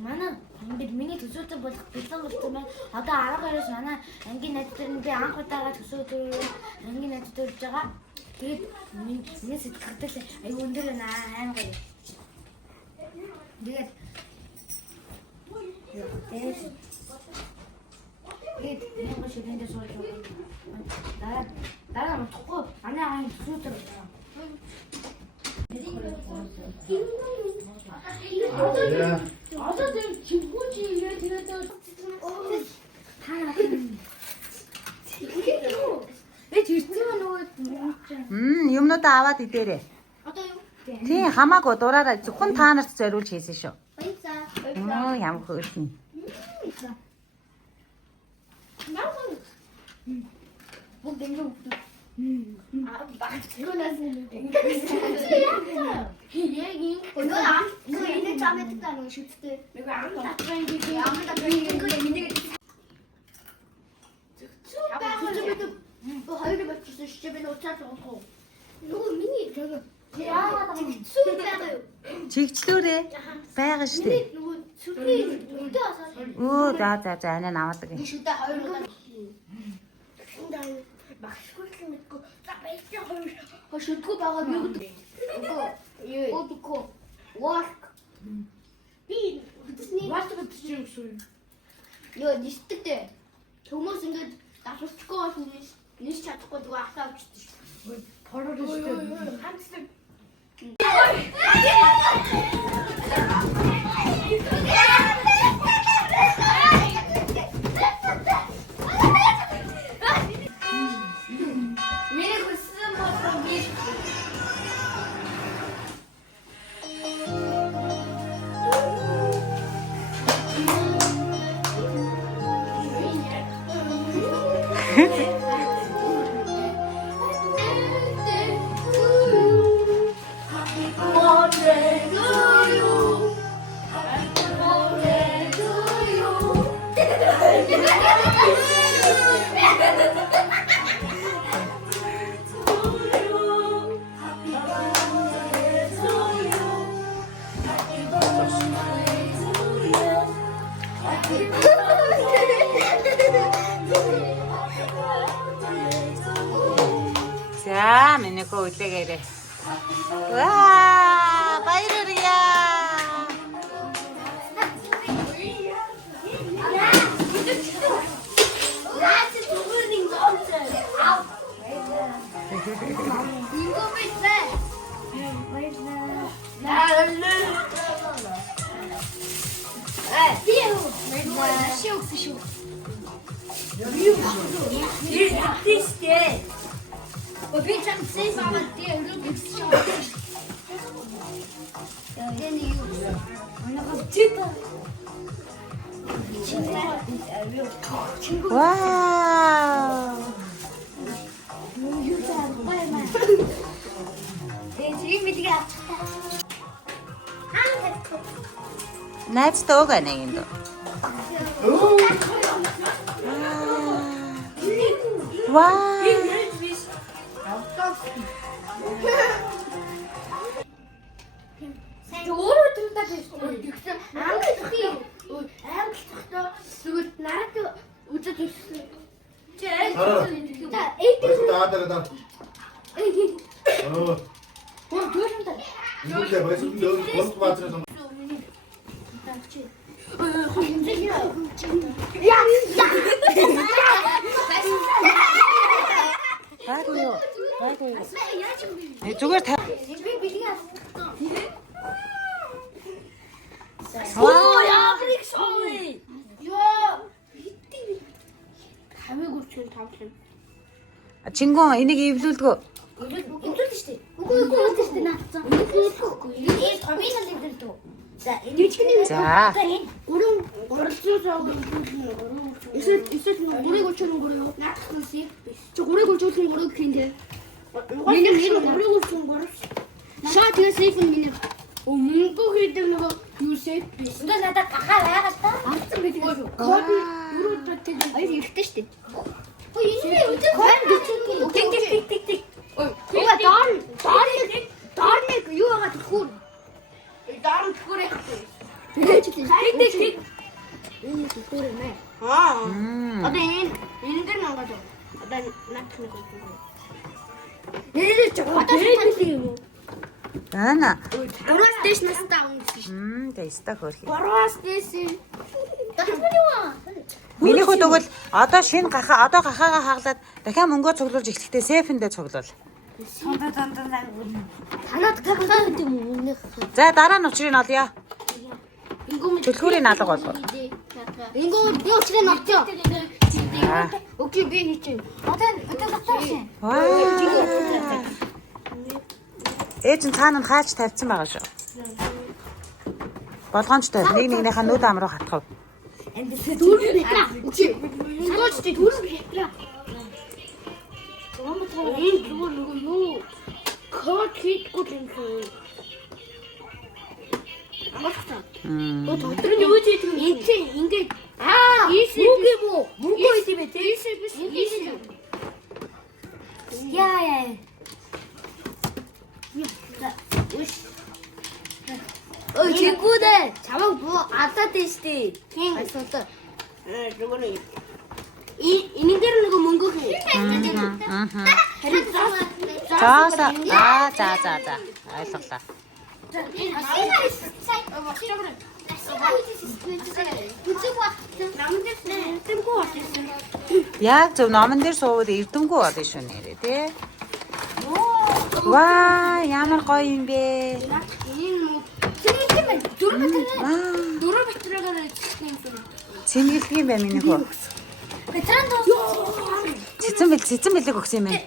Манай ингээд миний төсөөтэй болох бэлэн болсон байна. Одоо 12-оос манай ангийн найзууд нь би анх удаага төсөөтэй ангийн найзууд ирж байгаа. Тэгээд миний сэтгэлдээ аюу өндөр байна аим гоё. Тэгээд нэг ширэндээ суулж байгаа. Дараа нь тохгүй манай аагийн төсөөтэй байна. Одоо тэр чигүүч ирээ тэгээд Юмнуудаа аваад идээрэй. одоо юу? Тий, хамаагүй дураараа зөвхөн та нарт зориулж хийсэн шүү. Баярлалаа. Ямар хөөрхөн. Бүгд ингэ өгдөө. Багт гүнээс нь. Нөгөө энэ чамд таа нөгөө шүттэй. Нөгөө амт татван gibi амт татван gibi миний Bu hayır bakıyorsun işte beni otel oldu. Нөгөө миний яагаад зүг байгаа юу? Чигчлүүрээ байгаа шүү дээ. Нөгөө зүрхний өдөө асаа. Өө за анаа наваадаг. Шүтэ хоёр гоо. Багшгүй мэдгүй. За баярлалаа хоёр. Шүтгүй байгаа юу гэдэг. Өдөө. Work. Би хэдсний варт бичиж юм шүү. Йоо дистэгтэй. Хүмүүс ингээд давсчихгүй бол ниш чадахгүй зүгээр ахаа авчихсан шүү. Пороо дэжтэй. Хамтсан. Миний хүссэн болсон би. За, миний хөө үлээгээрэй. Ваа, баярлалаа. Och vi kan se vad det är runt så. Det är ju. Man har titta. Вау. Nu tar jag bara med. Det är ju mycket gott. Найзтай уг анаа юм дөө. Вау. Өөрөө тултаа гэсэн. Англи хэлхий. Англи хэлхтэй зүгээр нарт үзэж ирсэн. Да. Оо дөрөндөө. Юулээ байсан бол баазраа сон. Гайгүй. Зүгээр та. Оо яа брик сой. Ёо. Хамиг үрчэн тавлаа. Чингон энийг эвлүүлдгөө. Эвлүүлсэн шүү дээ. Үгүй шүү дээ наацсан. Эвлүүлэхгүй. Энэ комбинал эвлүүлдэг. За энэ чинь За. гурван гурван заагүй. Эсвэл гурыг өчөн гурыг наацсан си. Чи гурыг өчөн гурыг хиндэ. Миний гурыг өчөн гурыг. Шат тэгээ сейф миний. Оо мөнгө хийдэг нөгөө юу сейф биш. Ингээ надад гахаа байгаад та. Авсан гэдэг шүү. Код өрөөдөд аяр ихтэй шүү дээ. Ой энэ үгүй код тик. Ой. Уга доор нэг юу байгаа тэхүүр. Доор тэхүүр ихтэй. Тэг. Энэ зүгээрээ. Одоо энэ дээр нангаж. Одоо наадах нэг юм. Нэрээ ч одоо юм уу? Ана. Дөрөв дэшнээс таавч. Тэстэ хөрхи. Борвас дэсэн. Дахиад Миний хүүд өгвөл одоо шинэ одоо гахаага хаглаад дахиад мөнгөө цуглуулж эхлэхдээ сейфэндээ цуглуул. танад гахаа гэдэг юм уу? За дараа нь учрыг нь олъё. Төлхүүрийн алга болов. Ингөө би учрыг нь олъё. Окей би хийчихье. Одоо татсан. Ээж нь цаана хаач тавьсан байгаа шүү. Болгоомжтой нэгнийхээ нүд ам руу хатгав. Дөрөв битра. Окей. Ингөөч тий дөрөв битра. Энэ зүгээр нөгөө юу? Код хийхгүй юм шиг. Амархтаа. Өдөр нь юу хийж байгаа юм? Ингээд мөнгө юм уу? Мөнгө үйд бэ? Ийс. Яа. Ой, чиггүдэ. Чамаг буу адаад штий. Тийм. Асуулаа. Зүгээр нэг. Энэ дээр нэг мөнгө хий. За. Ойлголаа. Яг зөв номон дээр суугаад эрдэмгүй болно шүү нэрээ тий. Ваа, ямар гоё юм бэ. Дөрөв битрээгээр ажилласан юм. Цэнгэлдэг юм байна миний хөө. Цэцэн бэлэг өгсөн юм байна.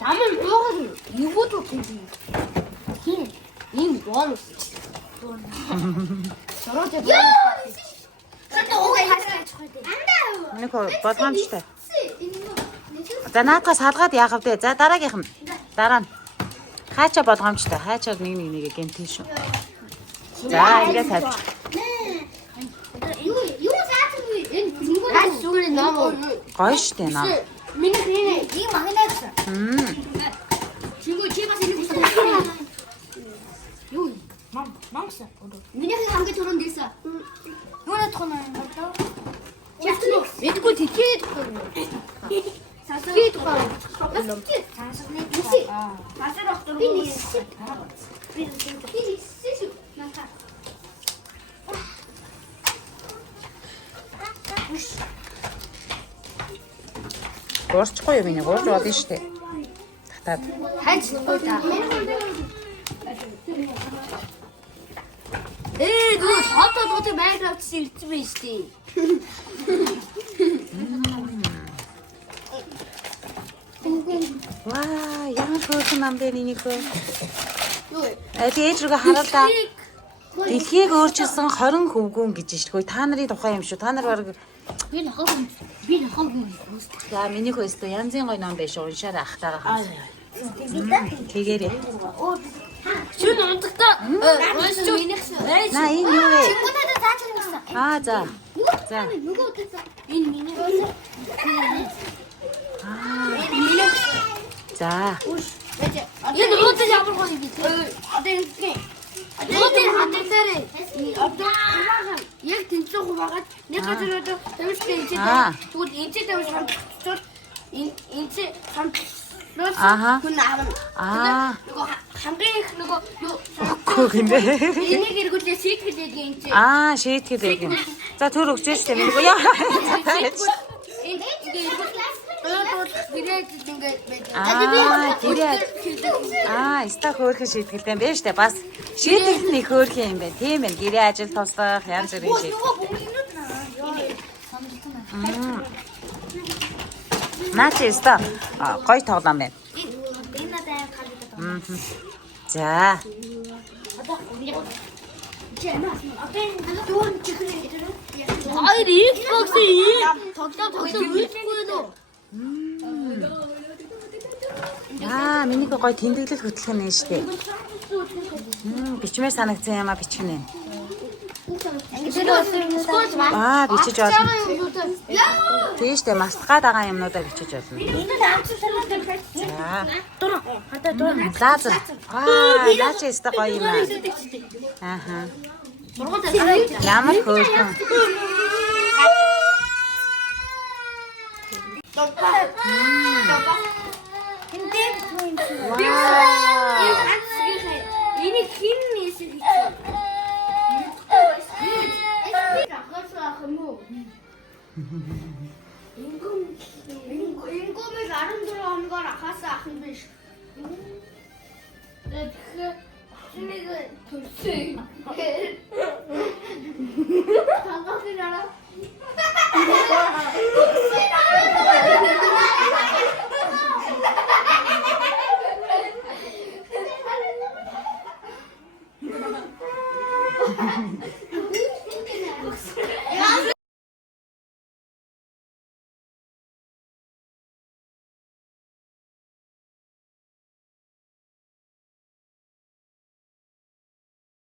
Таман дуугар юу дуу тийм. Ийм бонус. Сорож яа. Хатаа уугаа хасаач хойдээ. Миний хөө болгоомжтой. За наатаас салгаад яах вэ? За дараагийнх нь. Дараа нь. Хаачаа болгоомжтой. Хаачаар нэгээ гэмтэн шүү. За ингээд тавьчих. Юу заасан вэ? Энэ хаач зүгээр ном. Гоё штэ наа. Миний хинэ ийм махнаас. Чигөө чи бас энэ хүсэж. Юу? Мамса. Миний хамгийн түрүүнд дийсэн. Юу надах юм бол? Яах вэ? Эдгүү тийгээд байна. Сасгээд байна. Сасгны тийш. Масар доктор. Би нийс. Нака. Гуурчихгүй юу миний гуурж болно штэ. Татаад. Хайцгүй та. Дүү хотод Майнкрафт ирсэн байж тээ. Ваа, ямар хөөрхөн ам бэ миний хөө. Юу? Би ээж рүүгээ харуулаа. Дэлхийг өөрчилсөн 20 хөвгүүн гэж шүү. Та нарын тухай юм шүү. Та нар баг Би нахаагүй. за миний хөө өстө янзын гоё ном байш уншаарай ахтайгаа. Тэгээрээ. Шүн унтагтаа. На энэ юу вэ? Чингүүдэд цаачих гэсэн. За. За. Нөгөө утаа. Энэ миний. За. Энэ утаа ямар гоё юм бэ? Одоо энэ. Одоо хатагтаарэ. Одоо яг тэнцэх хуваагаад нэг газар одоо тавьчихсан энэ тэгвэл энэ тавьж хамтчууд энэ хамт хүн аавна. Нөгөө хамгийн их нөгөө юу Үгүй юм бэ. энийг эргүүлээ шийтгэдэг энэ. Шийтгэдэг юм. За төр өгч штэ миний гоо. Ста хөөрхөн шийтгэлтэй юм байна штэ. Бас шийтгэлт нь их хөөрхөн юм байна. Тийм ээ. Гэрээ ажил туслах янз бүрийн шийт. Наач ста гоё тоглоом байна. Энэ надад харагдав. За. Хоёр Xbox-ийн тоглоом үйлдэхгүй нөө. Миний гоё тэмдэглэл хөтлөх нь штэ. Бичмээр санагдсан юм а бичих нэ. Аа, бичиж болно. Тийштэй мастгаад байгаа юмнуудаа бичиж болно. За. Лазер. Наач ястаа гоё юм аа. Ааха. Ямар хөөрхөн. Энийг хин нээсэй гэж. Ингомыг 14 хоногоор ахаасаа ах нь биш. Тэгэхээр чинийг төрсөн. Тангаахын араа.